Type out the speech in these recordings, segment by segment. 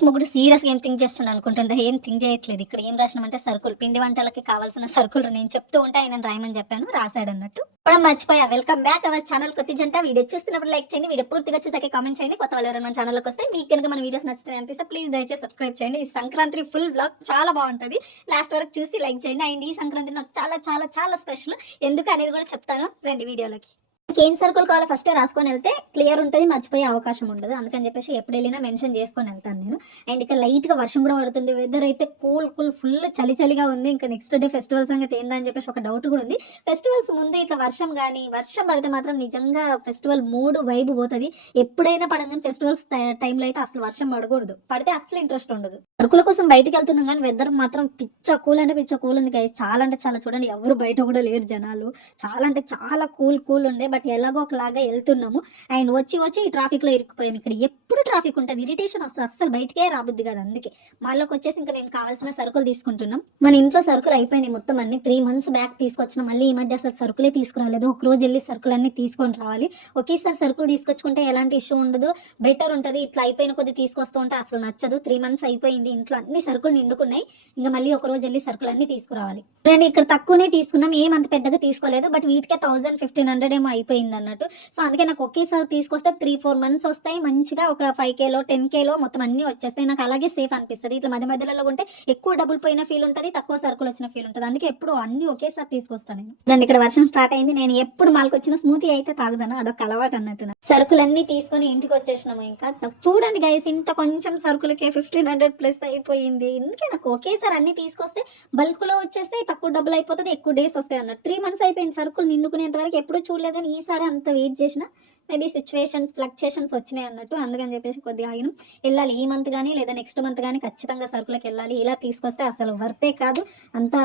Highlight ముగ్గురు serious ఏం think చేస్తున్నాను అనుకుంటుండే ఏం థింక్ చేయట్లేదు. ఇక్కడ ఏం రాసినామంటే సరుకులు పిండి వంటలకి కావాల్సిన సరుకులు నేను చెప్తూ ఉంటే ఆయన రాయమని చెప్పాను రాశాడు అన్నట్టు. ఇప్పుడు మర్చిపోయా వెల్కమ్ బ్యాక్ అవర్ ఛానల్ కొత్త జంట. వీడియో చూస్తున్నప్పుడు లైక్ చేయండి వీడియో పూర్తిగా చూసాక కామెంట్ చేయండి. కొత్త వాళ్ళు ఎవరైనా మన ఛానల్కి వస్తే మీకు కనుక మన వీడియోస్ నచ్చుతాయి అనిపిస్తే ప్లీజ్ దయచేసి సబ్స్క్రైబ్ చేయండి. ఈ సంక్రాంతి ఫుల్ బ్లాగ్ చాలా బాగుంటుంది. లాస్ట్ వరకు చూసి లైక్ చేయండి. అండ్ ఈ సంక్రాంతి నాకు చాలా చాలా చాలా స్పెషల్ ఎందుకు అనేది కూడా చెప్తాను. రండి వీడియోలోకి. ఏం సరుకులు కావాలో ఫస్టే రాసుకొని వెళ్తే క్లియర్ ఉంటుంది మర్చిపోయే అవకాశం ఉండదు. అందుకని చెప్పేసి ఎప్పుడు వెళ్ళినా మెన్షన్ చేసుకొని వెళ్తాను నేను. అండ్ ఇక్కడ లైట్గా వర్షం కూడా పడుతుంది. వెదర్ అయితే కూల్ కూల్ ఫుల్ చలి చలిగా ఉంది. ఇంకా నెక్స్ట్ డే ఫెస్టివల్ సంగతి ఏందని చెప్పేసి ఒక డౌట్ కూడా ఉంది. ఫెస్టివల్స్ ముందు ఇట్లా వర్షం కానీ వర్షం పడితే మాత్రం నిజంగా ఫెస్టివల్ మూడు వైబ్ పోతుంది. ఎప్పుడైనా పడదు ఫెస్టివల్స్ టైంలో అయితే అసలు వర్షం పడకూడదు. పడితే అసలు ఇంట్రెస్ట్ ఉండదు. సరుకుల కోసం బయటకు వెళ్తున్నాం కానీ వెదర్ మాత్రం పిచ్చ కూల్ అంటే పిచ్చ కూల్ ఉంది guys. చాలా అంటే చాలా చూడండి. ఎవరు బయట కూడా లేరు జనాలు. చాలా అంటే చాలా కూల్ కూల్ ఉండే. బట్ ఎలాగో ఒకలాగా వెళ్తున్నాము. అండ్ వచ్చి వచ్చి ఈ ట్రాఫిక్లో ఇరుక్కుపోయాము ఇక్కడ ఎప్పుడు ట్రాఫిక్ ఉంటుంది. ఇరిటేషన్ వస్తుంది అస్సలు బయటకే రాబుద్ది కదా అందుకే. మాలోకి వచ్చేసి ఇంకా మేము కావాల్సిన సరుకులు తీసుకుంటున్నాం. మన ఇంట్లో సరుకులు అయిపోయినాయి మొత్తం అన్ని. త్రీ మంత్స్ బ్యాక్ తీసుకొచ్చిన. మళ్ళీ ఈ మధ్య అసలు సరుకులే తీసుకురాలేదు. ఒక రోజు వెళ్ళి సరుకులు అన్ని తీసుకొని రావాలి. ఒకేసారి సరుకులు తీసుకొచ్చుకుంటే ఎలాంటి ఇష్యూ ఉండదు. బెటర్ ఉంటుంది. ఇట్లా అయిపోయిన కొద్ది తీసుకొస్తూ ఉంటే అసలు నచ్చదు. త్రీ మంత్స్ అయిపోయింది. ఇంట్లో అన్ని సరుకులు నిండుకున్నాయి. ఇంకా మళ్ళీ ఒక రోజు వెళ్ళి సరుకులు అన్ని తీసుకురావాలి. నేను ఇక్కడ తక్కువనే తీసుకున్నాం. ఏమంత పెద్దగా తీసుకోలేదు. బట్ వీటికే థౌసండ్ ఫిఫ్టీన్ హండ్రెడ్ ఏమో అయిపోయింది. అన్నట్టు సో అందుకే నాకు ఒకేసారి తీసుకొస్తే త్రీ ఫోర్ మంత్స్ వస్తాయి. మంచిగా ఒక ఫైవ్ కేలో టెన్ కేలో మొత్తం అన్ని వచ్చేస్తాయి. నాకు అలాగే సేఫ్ అనిపిస్తుంది. ఇట్లా మధ్య మధ్యలో ఉంటే ఎక్కువ డబ్బులు పోయిన ఫీల్ ఉంటుంది తక్కువ సరుకులు వచ్చిన ఫీల్ ఉంటుంది. అందుకే ఎప్పుడు అన్ని ఒకేసారి తీసుకొస్తాను నేను. ఇక్కడ వర్షం స్టార్ట్ అయింది. నేను ఎప్పుడు మాలకు వచ్చిన స్మూతీ అయితే తాగుదాను అదొక అలవాటు అన్నట్టు సరుకులన్నీ తీసుకొని ఇంటికి వచ్చేసినాము ఇంకా. చూడండి గైస్ ఇంత కొంచెం సరుకులకే ఫిఫ్టీన్ హండ్రెడ్ ప్లస్ అయిపోయింది. ఇందుకే నాకు ఒకేసారి అన్ని తీసుకొస్తే బల్క్లో వచ్చేస్తే తక్కువ డబ్బులు అయిపోతుంది ఎక్కువ డేస్ వస్తాయి అన్నట్టు. త్రీ మంత్స్ అయిపోయింది సరుకులు నిండుకునేంత వరకు ఎప్పుడూ చూడలేదు కానీ ఈసారి అంత వెయిట్ చేసిన మేబీ సిచ్యువేషన్స్ ఫ్లక్చుయేషన్స్ వచ్చినాయి అన్నట్టు అందుకని చెప్పేసి కొద్దిగా ఆగినాం. వెళ్ళాలి ఈ మంత్ కానీ లేదా నెక్స్ట్ మంత్ కానీ ఖచ్చితంగా సరుకులకు వెళ్ళాలి. ఇలా తీసుకొస్తే అసలు వర్తే కాదు. అంత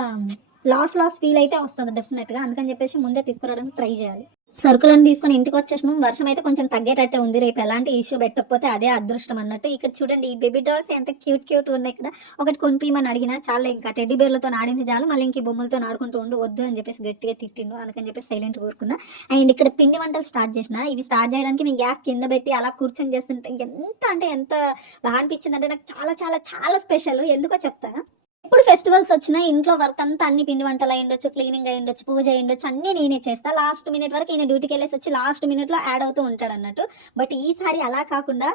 లాస్ లాస్ ఫీల్ అయితే వస్తుంది డెఫినెట్గా అందుకని చెప్పేసి ముందే తీసుకురావడానికి ట్రై చేయాలి. సరుకులను తీసుకొని ఇంటికి వచ్చేసినాం. వర్షం అయితే కొంచెం తగ్గేటట్టే ఉంది. రేపు ఎలాంటి ఇష్యూ పెట్టకపోతే అదే అదృష్టం అన్నట్టు. ఇక్కడ చూడండి ఈ బేబీ డాల్స్ ఎంత క్యూట్ క్యూట్ ఉన్నాయి కదా. ఒకటి కొనిపిమని అడిగినా చాలా ఇంకా టెడ్డీ బేర్లతో ఆడింది చాలు. మళ్ళీ ఇంక బొమ్మలతో ఆడుకుంటూ ఉండు వద్దు అని చెప్పేసి గట్టిగా తిట్టిండు. అందుకని చెప్పేసి సైలెంట్ కోరుకున్నా. అండ్ ఇక్కడ పిండి వంటలు స్టార్ట్ చేసిన. ఇవి స్టార్ట్ చేయడానికి మేము గ్యాస్ కింద పెట్టి అలా కూర్చొని చేస్తుంటే ఎంత అంటే ఎంత బాగా అనిపించింది అంటే నాకు చాలా చాలా చాలా స్పెషల్ ఎందుకో చెప్తా ఎప్పుడు ఫెస్టివల్స్ వచ్చినా ఇంట్లో వర్క్ అంతా అన్ని పిండి వంటలు అయ్యుండొచ్చు క్లీనింగ్ అయి ఉండొచ్చు పూజ అయి ఉండొచ్చు అన్ని నేనే చేస్తా. లాస్ట్ మినిట్ వరకు ఈయన డ్యూటీకి వెళ్ళేసి వచ్చి లాస్ట్ మినిట్లో యాడ్ అవుతూ ఉంటాడు అన్నట్టు. బట్ ఈసారి అలా కాకుండా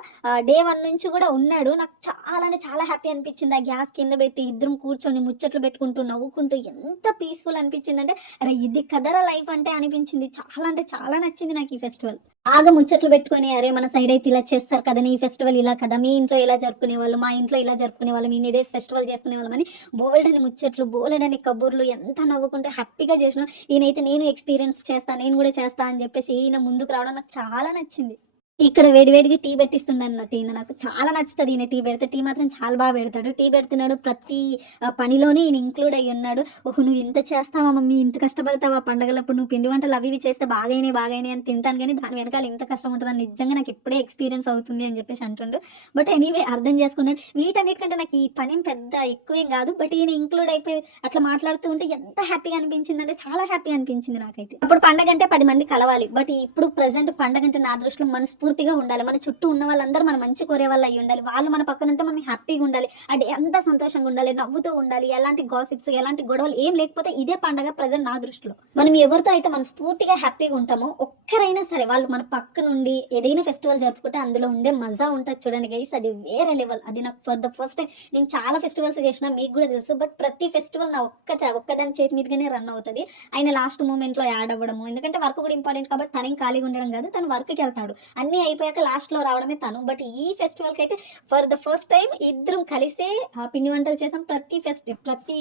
డే వన్ నుంచి కూడా ఉన్నాడు. నాకు చాలా అంటే చాలా హ్యాపీ అనిపించింది. ఆ గ్యాస్ కింద పెట్టి ఇద్దరం కూర్చొని ముచ్చట్లు పెట్టుకుంటూ నవ్వుకుంటూ ఎంత పీస్ఫుల్ అనిపించింది అంటే అరే ఇది కదరా లైఫ్ అంటే అనిపించింది. చాలా అంటే చాలా నచ్చింది నాకు ఈ ఫెస్టివల్ బాగా ముచ్చట్లు పెట్టుకొని అరే మన సైడ్ అయితే ఇలా చేస్తారు కదా ఈ ఫెస్టివల్ ఇలా కదా మీ ఇంట్లో ఇలా జరుపుకునే వాళ్ళు మా ఇంట్లో ఇలా జరుపుకునే వాళ్ళం ఇన్ని డేస్ ఫెస్టివల్ చేసుకునే వాళ్ళం అని బోల్డ్ అని ముచ్చట్లు బోల్డ్ అని కబుర్లు ఎంత నవ్వుకుంటే హ్యాపీగా చేసిన. ఈయనైతే నేను ఎక్స్పీరియన్స్ చేస్తాను నేను కూడా చేస్తా అని చెప్పేసి ఈయన ముందుకు రావడం నాకు చాలా నచ్చింది. ఇక్కడ వేడివేడిగా టీ పెట్టిస్తుండ టీ నాకు చాలా నచ్చుతుంది ఈయన టీ పెడితే. టీ మాత్రం చాలా బాగా పెడతాడు. టీ పెడుతున్నాడు ప్రతి ఆ, పనిలోనే ఈయన ఇంక్లూడ్ అయ్యి ఉన్నాడు. ఓహో నువ్వు ఇంత చేస్తావా మమ్మీ? ఇంత కష్టపడతావా? పండగలప్పుడు నువ్వు పిండి వంటలు అవి ఇవి చేస్తే బాగానే బాగానే అని తింటాను కానీ దాని వెనకాల ఇంత కష్టం ఉంటుందని నిజంగా నాకు ఇప్పుడే ఎక్స్పీరియన్స్ అవుతుంది అని చెప్పేసి అంటుండు. బట్ ఎనీవే అర్థం చేసుకున్నాడు. వీటన్నిటికంటే నాకు ఈ పని పెద్ద ఎక్కువేం కాదు. బట్ ఈయన ఇంక్లూడ్ అయిపోయి అట్లా మాట్లాడుతూ ఉంటే ఎంత హ్యాపీగా అనిపించింది అంటే చాలా హ్యాపీ అనిపించింది నాకైతే. అప్పుడు పండగ అంటే పది మంది కలవాలి. బట్ ఇప్పుడు ప్రజెంట్ పండగ అంటే నా దృష్టిలో మనస్ఫూర్తి మనస్ఫూర్తిగా ఉండాలి. మన చుట్టూ ఉన్న వాళ్ళందరూ మన మంచి కోరే వాళ్ళు అయి ఉండాలి. వాళ్ళు మన పక్కన ఉంటే మనం హ్యాపీగా ఉండాలి. అంటే ఎంత సంతోషంగా ఉండాలి నవ్వుతూ ఉండాలి ఎలాంటి గాసిప్స్ ఎలాంటి గొడవలు ఏం లేకపోతే ఇదే పండగ ప్రజెంట్ నా దృష్టిలో. మనం ఎవరితో అయితే మనం స్ఫూర్తిగా హ్యాపీగా ఉంటామో ఒక్కరైనా సరే వాళ్ళు మన పక్క నుండి ఏదైనా ఫెస్టివల్ జరుపుకుంటే అందులో ఉండే మజా ఉంటుంది చూడండి గైస్ అది వేరే లెవెల్ అది నాకు ఫర్ ద ఫస్ట్ టైం నేను చాలా ఫెస్టివల్స్ చేసిన మీకు కూడా తెలుసు. బట్ ప్రతి ఫెస్టివల్ నా ఒక్క ఒక్కదాని చేతి మీదగానే రన్ అవుతుంది. ఆయన లాస్ట్ మూమెంట్లో యాడ్ అవ్వడము ఎందుకంటే వర్క్ కూడా ఇంపార్టెంట్ కాబట్టి తనేం ఖాళీగా ఉండడం కాదు. తను వర్క్కి వెళ్తాడు. అన్ని అయిపోయాక లాస్ట్లో రావడమే తను. బట్ ఈ ఫెస్టివల్కి అయితే ఫర్ ద ఫస్ట్ టైం ఇద్దరం కలిసే పిండి వంటలు చేసాం. ప్రతి ఫెస్ట్ ప్రతి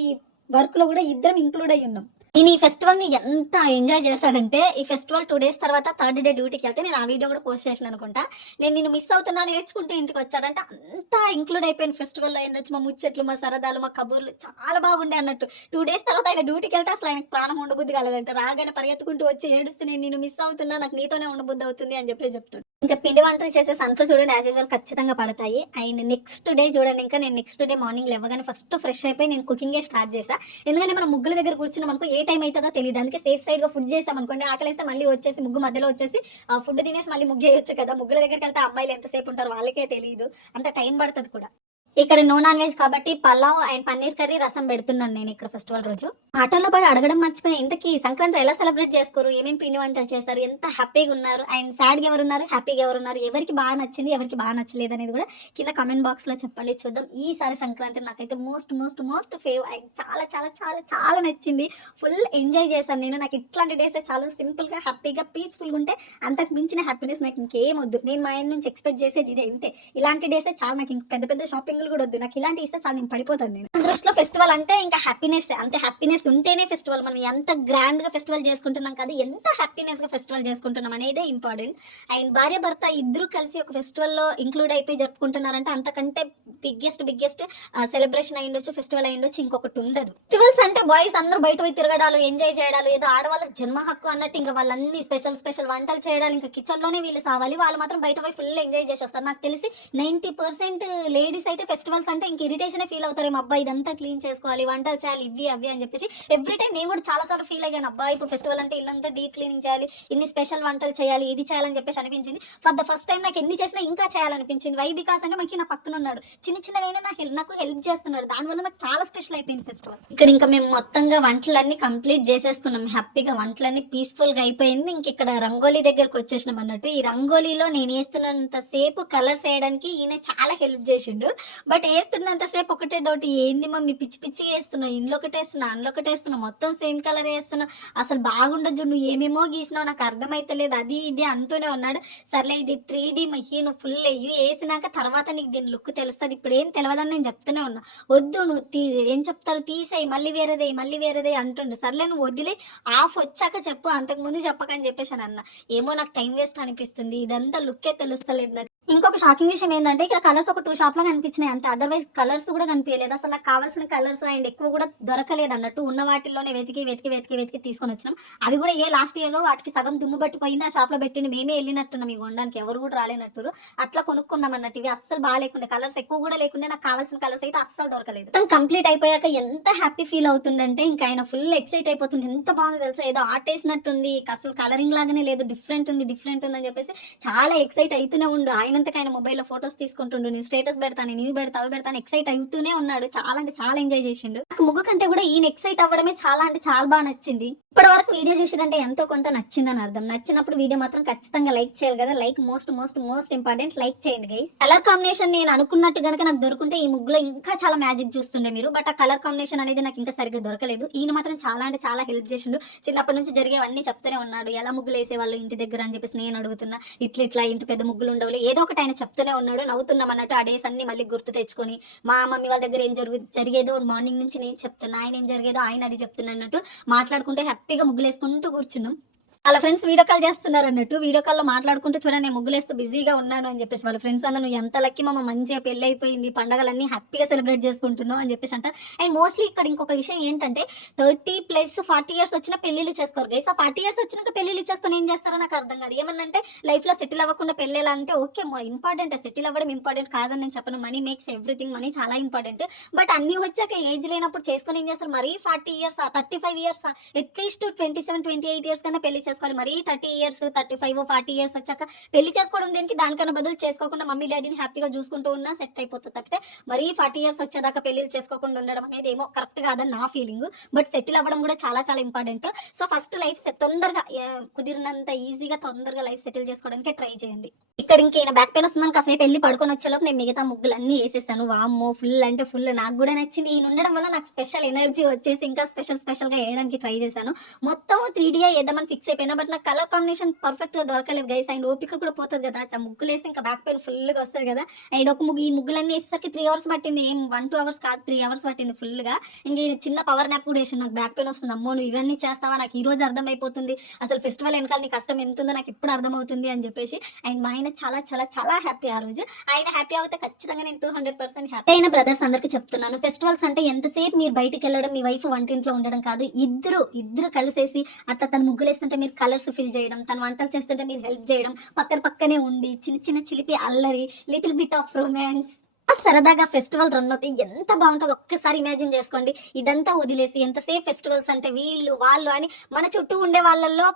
వర్క్లో కూడా ఇద్దరం ఇంక్లూడ్ అయి ఉన్నాం నేను ఈ ఫెస్టివల్ని ఎంత ఎంజాయ్ చేశాడంటే ఈ ఫెస్టివల్ టూ డేస్ తర్వాత థర్డ్ డే డ్యూటీకి వెళ్తే నేను ఆ వీడియో కూడా పోస్ట్ చేసిన అనుకుంటా. నేను నేను మిస్ అవుతున్నాను నేర్చుకుంటూ ఇంటికి వచ్చాడంటే అంతా ఇంక్లూడ్ అయిపోయిన. ఫెస్టివల్లో ఉండొచ్చు? మా ముచ్చట్లు మా సరదాలు మా కబుర్లు చాలా బాగుండే అన్నట్టు. టూ డేస్ తర్వాత ఆయన డ్యూటీకి వెళ్తే అసలు ఆయనకు ప్రాణం ఉండబుద్ధి కలదంట. రాగానే పరిగెత్తుకుంటూ వచ్చి ఏడుస్తూ నేను నేను మిస్ అవుతున్నా నాకు నీతోనే ఉండబుద్ధి అవుతుంది అని చెప్పి చెప్తాడు. ఇంకా పిండి వంటలు చేసే సన్ఫ్లో చూడండి యాజ్ యూజువల్ ఖచ్చితంగా పడతాయి. అండ్ నెక్స్ట్ డే చూడండి ఇంకా నేను నెక్స్ట్ డే మార్నింగ్ లేవగానే ఫస్ట్ ఫ్రెష్ అయిపోయి నేను కుకింగే స్టార్ట్ చేసా ఎందుకంటే మనం ముగ్గుల దగ్గర కూర్చున్నాం అనుకో ఏ ఏ టైం అవుతుందో తెలియదు అందుకే సేఫ్ సైడ్గా ఫుడ్ చేసాం అనుకోండి. ఆకలిస్తే మళ్ళీ వచ్చేసి ముగ్గు మధ్యలో వచ్చేసి ఫుడ్ తినేసి మళ్ళీ ముగ్గు వేయొచ్చు కదా. ముగ్గుల దగ్గరికి వెళ్తే అమ్మాయిలు ఎంతసేపు ఉంటారు వాళ్ళకే తెలియదు అంత టైం పడుతుంది కూడా. ఇక్కడ నో నాన్ వెజ్ కాబట్టి పలావ్ అండ్ పన్నీర్ కర్రీ రసం పెడుతున్నాను నేను ఇక్కడ ఫెస్టివల్ రోజు. ఆటోలో పాటు అడగడం మర్చిపోయి ఇంతకీ సంక్రాంతి ఎలా సెలబ్రేట్ చేసుకోరు? ఏమేమి పిండి వంటలు చేస్తారు? ఎంత హ్యాపీగా ఉన్నారు? అండ్ సాడ్గా ఎవరు ఉన్నారు హ్యాపీగా ఎవరు ఉన్నారు ఎవరికి బాగా నచ్చింది ఎవరికి బాగా నచ్చలేదు అనేది కూడా కింద కమెంట్ బాక్స్లో చెప్పండి. చూద్దాం. ఈసారి సంక్రాంతి నాకైతే most most most fave and చాలా చాలా చాలా చాలా నచ్చింది. ఫుల్ ఎంజాయ్ చేశాను నేను. నాకు ఇట్లాంటి డేస్ చాలా. సింపుల్గా హ్యాపీగా పీస్ఫుల్గా ఉంటే అంతకు మించిన హ్యాపీనెస్ నాకు ఇంకేం వద్దు. నేను మా ఆయన నుంచి ఎక్స్పెక్ట్ చేసేది ఇదే ఇంతే. ఇలాంటి డేసే చాలా. నాకు ఇంక పెద్ద పెద్ద షాపింగ్ షాపింగ్లు కూడా వద్దు. నాకు ఇలాంటి ఇస్తే చాలా నేను పడిపోతాను నేను. దృష్టిలో ఫెస్టివల్ అంటే ఇంకా హ్యాపీనెస్ అంతే హ్యాపీనెస్ ఉంటేనే ఫెస్టివల్ మనం ఎంత గ్రాండ్గా ఫెస్టివల్ చేసుకుంటున్నాం కదా ఎంత హ్యాపీనెస్గా ఫెస్టివల్ చేసుకుంటున్నాం అనేదే ఇంపార్టెంట్ అండ్ భార్య భర్త ఇద్దరు కలిసి ఒక ఫెస్టివల్లో ఇంక్లూడ్ అయిపోయి జరుపుకుంటున్నారంటే అంతకంటే బిగ్గెస్ట్ బిగ్గెస్ట్ సెలబ్రేషన్ అయి ఉండొచ్చు ఫెస్టివల్ అయి ఉండొచ్చు ఇంకొకటి ఉండదు. ఫెస్టివల్స్ అంటే బాయ్స్ అందరూ బయట పోయి తిరగడాలు ఎంజాయ్ చేయడాలు ఏదో ఆడవాళ్ళకి జన్మ హక్కు అన్నట్టు ఇంకా వాళ్ళన్ని స్పెషల్ స్పెషల్ వంటలు చేయడాలు ఇంకా కిచెన్లోనే వీళ్ళు సావాలి. వాళ్ళు మాత్రం బయట పోయి ఫుల్ ఎంజాయ్ చేసి వస్తారు. నాకు తెలిసి నైన్టీ పర్సెంట్ లేడీస్ అయితే ఫెస్టివల్స్ అంటే ఇంక ఇరిటేషన్ ఫీల్ అవుతారు అబ్బా ఇదంతా క్లీన్ చేసుకోవాలి వంటలు చేయాలి ఇవి అవి అని చెప్పేసి. ఎవ్రీ టైం నేను కూడా చాలా సార్లు ఫీల్ అయ్యాను అబ్బా ఇప్పుడు ఫెస్టివల్ అంటే ఇల్లంతా డీప్ క్లీనింగ్ చేయాలి ఇన్ని స్పెషల్ వంటలు చేయాలి ఇది చేయాలని చెప్పేసి అనిపించింది. ఫర్ ద ఫస్ట్ టైం నాకు ఎన్ని చేసినా ఇంకా చేయాలనిపించింది. వై బికాస్ అంటే మనకి నా పక్కన ఉన్నాడు. చిన్న చిన్నగా నాకు హెల్ప్ నాకు హెల్ప్ చేస్తున్నారు. దానివల్ల నాకు చాలా స్పెషల్ అయిపోయింది ఫెస్టివల్. ఇక్కడ ఇంకా మేము మొత్తంగా వంటలన్నీ కంప్లీట్ చేసేసుకున్నాం. హ్యాపీగా వంటలన్నీ పీస్ఫుల్గా అయిపోయింది. ఇంక ఇక్కడ రంగోలీ దగ్గరకు వచ్చేసినాం అన్నట్టు. ఈ రంగోలీలో నేను వేస్తున్నంత సేపు కలర్స్ వేయడానికి ఈయన చాలా హెల్ప్ చేసిండు. బట్ వేస్తున్నంత సేపు ఒకటే డౌట్ ఏంది మమ్మీ పిచ్చి పిచ్చి వేస్తున్నావు? ఇంట్లో ఒకటి వేస్తున్నా అందులో ఒకటి వేస్తున్నా మొత్తం సేమ్ కలర్ వేస్తున్నా? అసలు బాగుండదు నువ్వు ఏమేమో గీసినావు? నాకు అర్థమైతలేదు అది ఇది అంటూనే ఉన్నాడు. సర్లే ఇది త్రీ డి మహి నువ్వు ఫుల్ వేయు. వేసినాక తర్వాత నీకు దీని లుక్ తెలుస్తుంది. ఇప్పుడు ఏం తెలియదని నేను చెప్తూనే ఉన్నా. వద్దు నువ్వు తీ ఏం చెప్తారు? తీసేయి మళ్ళీ వేరేదే మళ్ళీ వేరేదే అంటుండు. సర్లే నువ్వు వదిలే ఆఫ్ వచ్చాక చెప్పు అంతకు ముందు చెప్పకని చెప్పేసి అన్న. ఏమో నాకు టైం వేస్ట్ అనిపిస్తుంది. ఇదంతా లుక్కే తెలుస్తలేదు నాకు. ఇంకొక షాకింగ్ విషయం ఏంటంటే ఇక్కడ కలర్స్ ఒక టూ షాప్లో కనిపించినాయి అంతే. అదర్వైజ్ కలర్స్ కూడా కనిపించలేదు. అసలు నాకు కావాల్సిన కలర్స్ అండ్ ఎక్కువ కూడా దొరకలేదు అన్నట్టు ఉన్న వాటిల్లోనే వెతికి వెతికి వెతికి వెతికి తీసుకొని వచ్చినాం. అవి కూడా ఏ లాస్ట్ ఇయర్లో వాటికి సగం దుమ్ము పట్టిపోయింది. ఆ షాప్లో పెట్టిండి మేమే వెళ్ళినట్టున్నాం ఇవి ఉండడానికి ఎవరు కూడా రాలేనట్టు అట్లా కొనుక్కున్నాం అన్నట్టు. ఇవి అస్సలు బాగాలేకుండా కలర్స్ ఎక్కువ కూడా లేకుండా. నాకు కావాల్సిన కలర్స్ అయితే అస్సలు దొరకలేదు. తను కంప్లీట్ అయిపోయాక ఎంత హ్యాపీ ఫీల్ అవుతుందంటే ఇంకా ఆయన ఫుల్ ఎక్సైట్ అయిపోతుంది ఎంత బాగుంది తెలుసా? ఏదో ఆర్ట్ వేసినట్టుంది అసలు కలరింగ్ లాగానే లేదు. డిఫరెంట్ ఉంది డిఫరెంట్ ఉంది అని చెప్పేసి చాలా ఎక్సైట్ అవుతూనే ఉండు. ఆయన ఆయన మొబైల్లో ఫొటోస్ తీసుకుంటుండు నేను స్టేటస్ పెడతాను నేను ఇవి పెడతా అవి పెడతాను ఎక్సైట్ అవుతూనే ఉన్నాడు. చాలా అంటే చాలా ఎంజాయ్ చేసిండు. నాకు ముగ్గు కంటే కూడా ఈయన ఎక్సైట్ అవ్వడమే చాలా అంటే చాలా బాగా నచ్చింది. ఇప్పటి వరకు వీడియో చూసిరంటే ఎంతో కొంత నచ్చిందని అర్థం. నచ్చినప్పుడు వీడియో మాత్రం ఖచ్చితంగా లైక్ చేయాలి కదా. Like most most most important like చేయండి గైస్. కలర్ కాంబినేషన్ నేను అనుకున్నట్టు కనుక నాకు దొరుకుంటే ఈ ముగ్గులో ఇంకా చాలా మ్యాజిక్ చూస్తుండే మీరు. బట్ ఆ కలర్ కాంబినేషన్ అనేది నాకు ఇంకా సరిగ్గా దొరకలేదు. ఈయన మాత్రం చాలా అంటే చాలా హెల్ప్ చేసిండు. చిన్నప్పటి నుంచి జరిగేవన్నీ చెప్తూనే ఉన్నాడు. ఎలా ముగ్గులు వేసేవాళ్ళు ఇంటి దగ్గర అని చెప్పేసి నేను అడుగుతున్నా. ఇట్లా ఇట్లా ఇంత పెద్ద ముగ్గులు ఉండవు ఏదో ఒకటి ఆయన చెప్తూనే ఉన్నాడు. నవ్వుతున్నాం అన్నట్టు ఆ డేస్ అన్ని మళ్ళీ గుర్తు తెచ్చుకొని మా మమ్మీ వాళ్ళ దగ్గర ఏం జరుగు జరిగేదో మార్నింగ్ నుంచి నేను చెప్తున్నా ఆయన ఏం జరిగేదో ఆయన అది చెప్తున్నా అన్నట్టు మాట్లాడుకుంటే హ్యాపీగా ముగ్గులేసుకుంటూ కూర్చున్నాం. వాళ్ళ ఫ్రెండ్స్ వీడియో కాల్ చేస్తున్నారు అన్నట్టు. వీడియో కాల్లో మాట్లాడుకుంటూ చూడండి నేను ముగ్గులేస్తూ బిజీగా ఉన్నాను అని చెప్పేసి వాళ్ళ ఫ్రెండ్స్ అందరూ నువ్వు ఎంత లక్కి మమ్మ మంచిగా పెళ్ళి అయిపోయింది పండగలన్నీ హ్యాపీగా సెలబ్రేట్ చేసుకుంటున్నావు అని చెప్పేసి అంటారు అండ్ మోస్ట్లీ ఇక్కడ ఇంకొక విషయం ఏంటంటే థర్టీ ప్లస్ ఫార్టీ ఇయర్స్ వచ్చిన పెళ్ళిళ్ళు చేసుకోరు గైస్ ఆ ఫార్టీ ఇయర్స్ వచ్చినాక పెళ్ళిళ్ళు చేసుకొని ఏం చేస్తారో నాకు అర్థం కాదు. ఏమన్నంటే లైఫ్లో సెటిల్ అవ్వకుండా పెళ్ళేలా అంటే ఓకే ఇంపార్టెంట్ సెటిల్ అవ్వడం ఇంపార్టెంట్ కాదని నేను చెప్పను. మనీ మేక్స్ ఎవ్రీథింగ్ మనీ చాలా ఇంపార్టెంట్ బట్ అన్ని వచ్చాక ఏజ్ లేనప్పుడు చేసుకొని ఏం చేస్తారు? మరీ forty years thirty five years at least twenty seven twenty eight years కన్నా పెళ్ళి చేసుకోవాలి. మరీ thirty years thirty five forty years వచ్చాక పెళ్ళి చేసుకోవడం దేనికి దానికన్నా బదులు చేసుకోకుండా మమ్మీ డాడీని హ్యాపీగా చూసుకుంటూ ఉన్నా సెట్ అయిపోతుంది తప్పితే మరీ ఫార్టీ ఇయర్స్ వచ్చేదాకా పెళ్ళి చేసుకోకుండా ఉండడం అనేది ఏమో కరెక్ట్ కాదని నా ఫీలింగ్ బట్ సెటిల్ అవ్వడం కూడా చాలా చాలా ఇంపార్టెంట్ సో ఫస్ట్ లైఫ్ తొందరగా కుదిరినంత ఈజీగా తొందరగా లైఫ్ సెటిల్ చేసుకోవడానికి ట్రై చేయండి. ఇక్కడ ఇంకేనా బ్యాక్ పెయిన్ వస్తుందని కాసేపు వెళ్ళి పడుకొని వచ్చేలోపు నేను మిగతా ముగ్గులు అన్ని వేసేసాను. వామ్మో ఫుల్ అంటే ఫుల్ నాకు కూడా నచ్చింది. ఈయన ఉండడం వల్ల నాకు స్పెషల్ ఎనర్జీ వచ్చేసి ఇంకా స్పెషల్ స్పెషల్గా వేయడానికి ట్రై చేశాను. మొత్తం త్రీ డీఏ వేద్దామని ఫిక్స్ అయిపోయినా బట్ నాకు కలర్ కాంబినేషన్ పర్ఫెక్ట్గా దొరకలేదు గైస్ అండ్ ఓపిక కూడా పోతుంది కదా. ఆ ముగ్గులు వేసి ఇంకా బ్యాక్ పెయిన్ ఫుల్గా వస్తుంది కదా. అండ్ ఒక ముగ్గు ఈ ముగ్గులన్నీ వేసేసరికి త్రీ అవర్స్ పట్టింది. ఏం వన్ టూ అవర్స్ కాదు త్రీ అవర్స్ పట్టింది ఫుల్గా. ఈ చిన్న పవర్ నాప్ కూడా వేసాను నాకు బ్యాక్ పెయిన్ వస్తుంది. అమ్మో నువ్వు ఇవన్నీ చేస్తావా? నాకు ఈ రోజు అర్థమైపోతుంది. అసలు ఫెస్టివల్ వెనకాల నీ కష్టం ఎంత ఉందో నాకు ఇప్పుడు అర్థమవుతుంది అని చెప్పేసి. అండ్ మా ఆయన చాలా చాలా చాలా హ్యాపీ ఆ రోజు. ఆయన హ్యాపీ అవుతే ఖచ్చితంగా నేను టూ హండ్రెడ్ పర్సెంట్ హ్యాపీ అయిన బ్రదర్స్ అందరికి చెప్తున్నాను ఫెస్టివల్స్ అంటే ఎంతసేపు మీరు బయటికి వెళ్ళడం మీ వైఫ్ వంటింట్లో ఉండడం కాదు. ఇద్దరు ఇద్దరు కలిసేసి అత్త తను ముగ్గులు వేస్తుంటే మీరు కలర్స్ ఫిల్ చేయడం తను వంటలు చేస్తుంటే మీరు హెల్ప్ చేయడం పక్కన పక్కనే ఉండి చిన్న చిన్న చిలిపి అల్లరి లిటిల్ బిట్ ఆఫ్ రొమాన్స్ సరదాగా ఫెస్టివల్ రన్ అవుతాయి ఎంత బాగుంటుందో ఒక్కసారి ఇమాజిన్ చేసుకోండి. ఇదంతా వదిలేసి ఎంతసేపు ఫెస్టివల్స్ అంటే వీళ్ళు వాళ్ళు అని మన చుట్టూ ఉండే వాళ్ళల్లో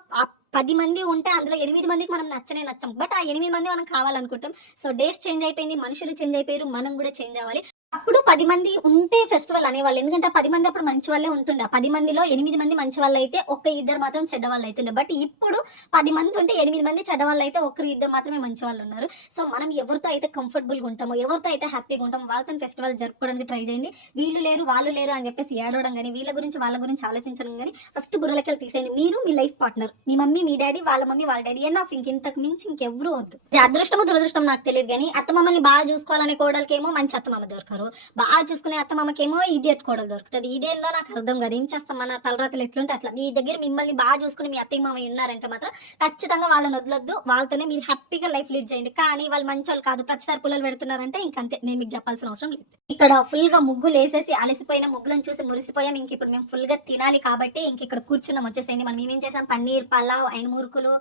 పది మంది ఉంటే అందులో ఎనిమిది మందికి మనం నచ్చనే నచ్చం. బట్ ఆ ఎనిమిది మంది మనం కావాలనుకుంటాం. సో డేస్ చేంజ్ అయిపోయింది మనుషులు చేంజ్ అయిపోయారు మనం కూడా చేంజ్ అవ్వాలి. అప్పుడు పది మంది ఉంటే ఫెస్టివల్ అనేవాళ్ళు. ఎందుకంటే పది మంది అప్పుడు మంచి వాళ్ళే ఉంటుండే. పది మందిలో ఎనిమిది మంది మంచి వాళ్ళు అయితే ఒక ఇద్దరు మాత్రం చెడ్డ వాళ్ళు అవుతుండే బట్ ఇప్పుడు పది మంది ఉంటే ఎనిమిది మంది చెడ్డ వాళ్ళు అయితే ఒకరు ఇద్దరు మాత్రమే మంచి వాళ్ళు ఉన్నారు. సో మనం ఎవరితో అయితే కంఫర్టబుల్గా ఉంటామో ఎవరితో అయితే హ్యాపీగా ఉంటామో వాళ్ళతో ఫెస్టివల్ జరుపుకోవడానికి ట్రై చేయండి. వీళ్ళు లేరు వాళ్ళు లేరు అని చెప్పేసి ఏడవడం కానీ వీళ్ళ గురించి వాళ్ళ గురించి ఆలోచించడం కానీ ఫస్ట్ బుర్రలకెళ్ళి తీసేయండి. మీరు మీ లైఫ్ పార్ట్నర్ మీ మమ్మీ మీ డాడీ వాళ్ళ మమ్మీ వాళ్ళ డాడీ ఎన్ ఇంక ఇంతకు మించి ఇంకెవరూ వద్దు. అదృష్టమో దురదృష్టం నాకు తెలియదు కానీ అత్త మమ్మల్ని బాగా చూసుకోవాలనే కోడలకేమో మంచి అత్త మమ్మ దొరకరు. బాగా చూసుకునే అత్త మామకేమో ఇడియట్ కోడలు దొరుకుతుంది. ఇదేందో నాకు అర్థం కాదు. ఏం చేస్తాం మన తలరాతలు ఎట్లుంటే అట్లా. మీ దగ్గర మిమ్మల్ని బాగా చూసుకుని మీ అత్తయ్య మామ ఉన్నారంటే మాత్రం ఖచ్చితంగా వాళ్ళని వదలొద్దు. వాళ్ళతోనే మీరు హ్యాపీగా లైఫ్ లీడ్ చేయండి. కానీ వాళ్ళు మంచి వాళ్ళు కాదు. ప్రతిసారి పుల్లలు పెడుతున్నారంటే ఇంకంతే. నేను మీకు చెప్పాల్సిన అవసరం లేదు. ఇక్కడ ఫుల్గా ముగ్గులు వేసేసి అలసిపోయిన ముగ్గులను చూసి మురిసిపోయాం. ఇంక ఇప్పుడు మేము ఫుల్గా తినాలి కాబట్టి ఇంక ఇక్కడ కూర్చున్నాం. వచ్చేసేయండి. మనం ఏమేం చేసాం? పన్నీర్ పలావ్ అయిన మురుకులు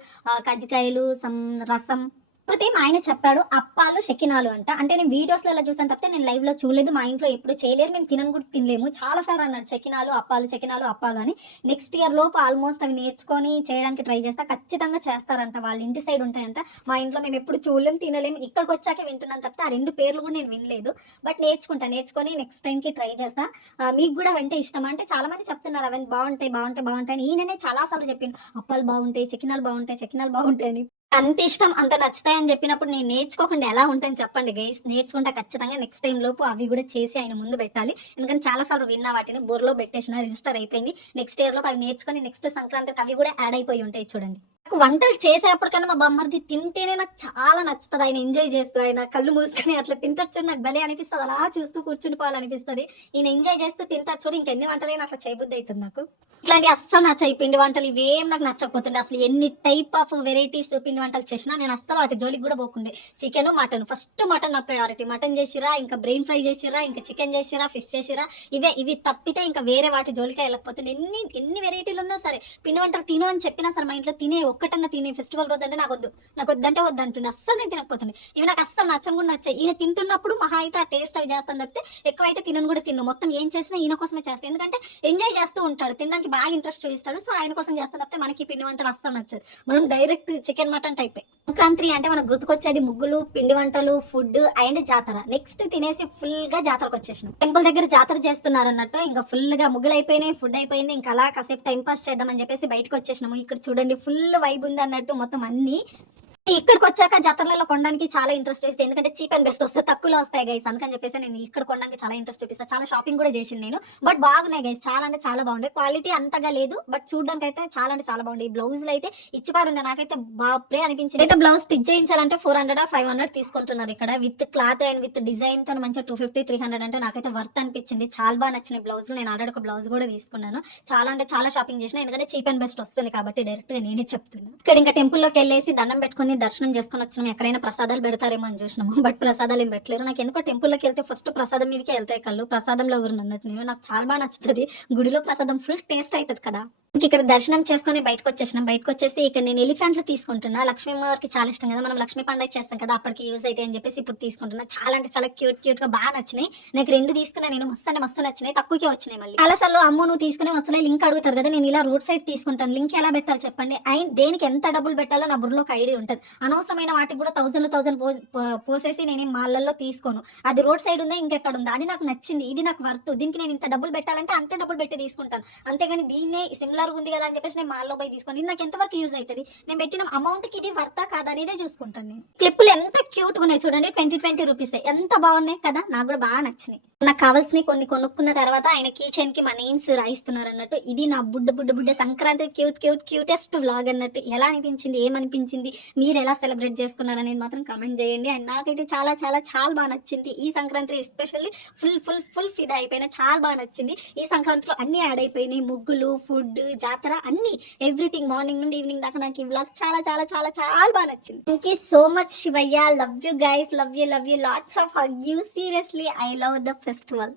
కజ్జికాయలు సమ్ రసం ఒకటి మా ఆయన చెప్పాడు అప్పాలు శకినాలు అంట. అంటే నేను వీడియోస్లలో చూసాను తప్పితే నేను లైవ్లో చూడలేదు మా ఇంట్లో ఎప్పుడు చేయలేరు మేము తినను కూడా తినలేము. చాలా సార్లు అన్నాడు చెకినాలు అప్పాలు చెకినాలు అప్పాలు అని. నెక్స్ట్ ఇయర్ లోపు ఆల్మోస్ట్ అవి నేర్చుకొని చేయడానికి ట్రై చేస్తా. ఖచ్చితంగా చేస్తారంట వాళ్ళ ఇంటి సైడ్ ఉంటాయంట. మా ఇంట్లో మేము ఎప్పుడు చూడలేము తినలేము. ఇక్కడికి వచ్చాక వింటున్నాను తప్పితే ఆ రెండు పేర్లు కూడా నేను వినలేదు. బట్ నేర్చుకుంటా నేర్చుకొని నెక్స్ట్ టైంకి ట్రై చేస్తా. మీకు కూడా వంటే ఇష్టం అంటే చాలా మంది చెప్తున్నారు అవన్నీ బాగుంటాయి బాగుంటాయి బాగుంటాయి అని. ఈయననే చాలా సార్లు చెప్పిండు అప్పాలు బాగుంటాయి చెకినాలు బాగుంటాయి చెకినాలు బాగుంటాయి అని. అంత ఇష్టం అంత నచ్చుతాయని చెప్పినప్పుడు నేను నేర్చుకోకుండా ఎలా ఉంటాయని చెప్పండి గైస్ నేర్చుకుంటా ఖచ్చితంగా నెక్స్ట్ టైం లోపు అవి కూడా చేసి ఆయన ముందు పెట్టాలి. ఎందుకంటే చాలా సార్లు విన్నా వాటిని బోర్లో పెట్టేసిన రిజిస్టర్ అయిపోయింది. నెక్స్ట్ ఇయర్ లోపు అవి నేర్చుకొని నెక్స్ట్ సంక్రాంతికి అవి కూడా యాడ్ అయిపోయి ఉంటాయి చూడండి. నాకు వంటలు చేసేప్పటికన్నా మా బొమ్మర్ది తింటేనే నాకు చాలా నచ్చుతుంది. ఆయన ఎంజాయ్ చేస్తూ ఆయన కళ్ళు మూసుకొని అట్లా తింటాడు చూడు నాకు భలే అనిపిస్తుంది. అలా చూస్తూ కూర్చుని పోవాలనిపిస్తుంది. ఈయన ఎంజాయ్ చేస్తూ తింటాడు చూడు ఇంకెన్ని వంటలైనా అట్లా చేయబుద్ధి అవుతుంది నాకు. ఇట్లాంటి అస్సలు నచ్చాయి పిండి వంటలు ఇవేం నాకు నచ్చకపోతుండే. అసలు ఎన్ని టైప్ ఆఫ్ వెరైటీస్ పిండి వంటలు చేసినా నేను అస్సలు వాటి జోలికి కూడా పోకుండే. చికెన్ మటన్ ఫస్ట్ మటన్ నా ప్రయారిటీ మటన్ చేసిరా ఇంకా బ్రెయిన్ ఫ్రై చేసిరా ఇంకా చికెన్ చేసిరా ఫిష్ చేసిరా. ఇవే ఇవి తప్పితే ఇంకా వేరే వాటి జోలికి వెళ్ళకపోతుండే. ఎన్ని ఎన్ని వెరైటీలు ఉన్నా సరే పిండి వంటలు తిను అని చెప్పినా సరే మా ఇంట్లో తినే ఒక్కటన్నా తినే ఫెస్టివల్ రోజు అంటే నాకు వద్దు నాకు వద్దంటే వద్దంటుండే. అస్సలు నేను తినకపోతుంది ఇవి నాకు అస్సలు నచ్చం కూడా నచ్చాయి ఈయన తింటున్నప్పుడు మహా అయితే ఆ టేస్ట్ అవి చేస్తాను తప్పితే ఎక్కువ అయితే తినను కూడా తిన్ను. మొత్తం ఏం చేసినా ఈయన కోసమే చేస్తాను ఎందుకంటే ఎంజాయ్ చేస్తూ ఉంటాడు. తినడానికి బాగా ఇంట్రెస్ట్ చూపిస్తాడు. సో ఆయన కోసం చేస్తాను తప్పితే మనకి పిండి వంటలు అస్సలు నచ్చదు. మనం direct chicken mutton type. Sankranti అంటే మనకు గుర్తుకొచ్చేది ముగ్గులు పిండి వంటలు ఫుడ్ అండ్ జాతర. నెక్స్ట్ తినేసి ఫుల్గా జాతరకు వచ్చేసినాం. టెంపుల్ దగ్గర జాతర చేస్తున్నారు అన్నట్టు. ఇంకా ఫుల్గా ముగ్గులు అయిపోయినాయి ఫుడ్ అయిపోయింది. ఇంకా అలా కాసేపు టైం పాస్ చేద్దామని చెప్పేసి బయటకు వచ్చేసినాము. ఇక్కడ చూడండి ఫుల్ వైబ్ ఉంది అన్నట్టు మొత్తం అన్నీ ఇక్కడికి వచ్చాక జతలలో కొనడానికి చాలా ఇంట్రెస్ట్ వస్తుంది ఎందుకంటే చీప్ అండ్ బెస్ట్ వస్తే తక్కువలో వస్తాయి గైస్ అందుకని చెప్పేసి నేను ఇక్కడ కొనడానికి చాలా ఇంట్రెస్ట్ చూపిస్తాను చాలా షాపింగ్ కూడా చేసింది నేను. బట్ బాగున్నాయి గైస్ చాలా అంటే చాలా బాగుండే. క్వాలిటీ అంతగా లేదు. బట్ చూడడానికి అయితే చాలా అంటే చాలా బాగుంది ఈ బ్లౌజులు అయితే ఇచ్చిపాడు నాకైతే బాప్రే అనిపించింది. అయితే బ్లౌజ్ స్టిచ్ చేయించాలంటే ఫోర్ హండ్రెడ్ ఫైవ్ హండ్రెడ్ తీసుకుంటున్నారు ఇక్కడ. విత్ క్లాత్ అండ్ విత్ డిజైన్తో మంచిగా టూ ఫిఫ్టీ త్రీ హండ్రెడ్ అంటే నాకైతే వర్త్ అనిపించింది. చాలా బాగా నచ్చిన బ్లౌజ్ నేను ఆల్రెడీ ఒక బ్లౌజ్ కూడా తీసుకున్నాను. చాలా అంటే చాలా షాపింగ్ చేసిన. ఎందుకంటే చీప్ అండ్ బెస్ట్ వస్తుంది కాబట్టి డైరెక్ట్గా నేనే చెప్తున్నాను ఇక్కడ ఇంకా టెంపుల్లోకి వెళ్ళేసి దండం పెట్టుకుని దర్శనం చేసుకుని వచ్చినాం ఎక్కడైనా ప్రసాదాలు పెడతారేమో అని చూసినాము. బట్ ప్రసాదాలు ఏం పెట్టలేరు. నాకు ఎందుకో టెంపుల్లోకి వెళ్తే ఫస్ట్ ప్రసాదం మీదకే వెళ్తాయి కళ్ళు. ప్రసాదంలో ఎవరు అన్నట్టు నేను. నాకు చాలా బాగా నచ్చుతుంది. గుడిలో ప్రసాదం ఫుల్ టేస్ట్ అవుతుంది కదా. ఇక్కడ దర్శనం చేసుకుని బయటకు వచ్చేసినాం. బయటకు వచ్చేసి ఇక్కడ నేను ఎలిఫెంట్లు తీసుకుంటున్నా. లక్ష్మీ అమ్మవారికి చాలా ఇష్టం కదా. మనం లక్ష్మీ పండుగ చేస్తాం కదా. అప్పటికి యూజ్ అయితే అని చెప్పేసి ఇప్పుడు తీసుకుంటున్నా. చాలా అంటే చాలా క్యూట్ క్యూట్గా బాగా నచ్చినాయి. నాకు రెండు తీసుకున్నా నేను. మస్తు అంటే మస్తు నచ్చినాయి. తక్కువకే వచ్చినాయి మళ్ళీ. చాలా సార్లు అమ్మ నువ్వు తీసుకునే వస్తున్నాయి లింక్ అడుగుతారు కదా. నేను ఇలా రోడ్ సైడ్ తీసుకుంటాను. లింక్ ఎలా పెట్టాలి చెప్పండి. అండ్ దేనికి ఎంత డబ్బులు పెట్టాలో నా బుర్రలో ఒక ఐడియా ఉంటుంది. అనవసరమైన వాటికి కూడా థౌసండ్ థౌసండ్ పో పోసేసి నేను మాళ్ళల్లో తీసుకోను. అది రోడ్ సైడ్ ఉందా ఇంకెక్కడ ఉందా అది నాకు నచ్చింది. ఇది నాకు వర్త్. దీనికి నేను ఇంత డబ్బులు పెట్టాలంటే అంతే డబ్బులు పెట్టి తీసుకుంటాను. అంతేగాని దీన్నే సిమిలర్ ఉంది కదా అని చెప్పేసి నేను మాల్లో పోయి తీసుకొని ఇది నాకు ఎంతవరకు యూజ్ అవుతుంది నేను పెట్టిన అమౌంట్కి ఇది వర్తా కాదా అనేదే చూసుకుంటాను నేను. క్లిప్పులు ఎంత క్యూట్ ఉన్నాయి చూడండి. ట్వంటీ ట్వంటీ రూపీస్ ఎంత బాగున్నాయి కదా? నాకు కూడా బాగా నచ్చినాయి. నాకు కావాల్సినవి కొన్ని కొనుక్కున్న తర్వాత ఆయన కీ కి మా నేమ్స్ రాయిస్తున్నారు అన్నట్టు ఇది నా బుడ్డ బుడ్డ బుడ్డ Sankranti cute cute cutest vlog అన్నట్టు. ఎలా అనిపించింది? ఏమనిపించింది? మీరు ఎలా సెలబ్రేట్ చేసుకున్నారు అనేది మాత్రం కమెంట్ చేయండి. అండ్ నాకైతే చాలా చాలా చాలా బాగా నచ్చింది. ఈ Sankranti especially full full full ఫిదా అయిపోయినా చాలా బాగా నచ్చింది. ఈ సంక్రాంతిలో అన్ని యాడ్ అయిపోయినాయి. ముగ్గులు ఫుడ్ జాతర అన్ని ఎవ్రీథింగ్ మార్నింగ్ నుండి ఈవినింగ్ దాకా నాకు ఈ వ్లాగ్ చాలా చాలా చాలా చాలా బాగా నచ్చింది. Thank you so much Shivayya love you guys love you love you lots of hug you seriously I love the festival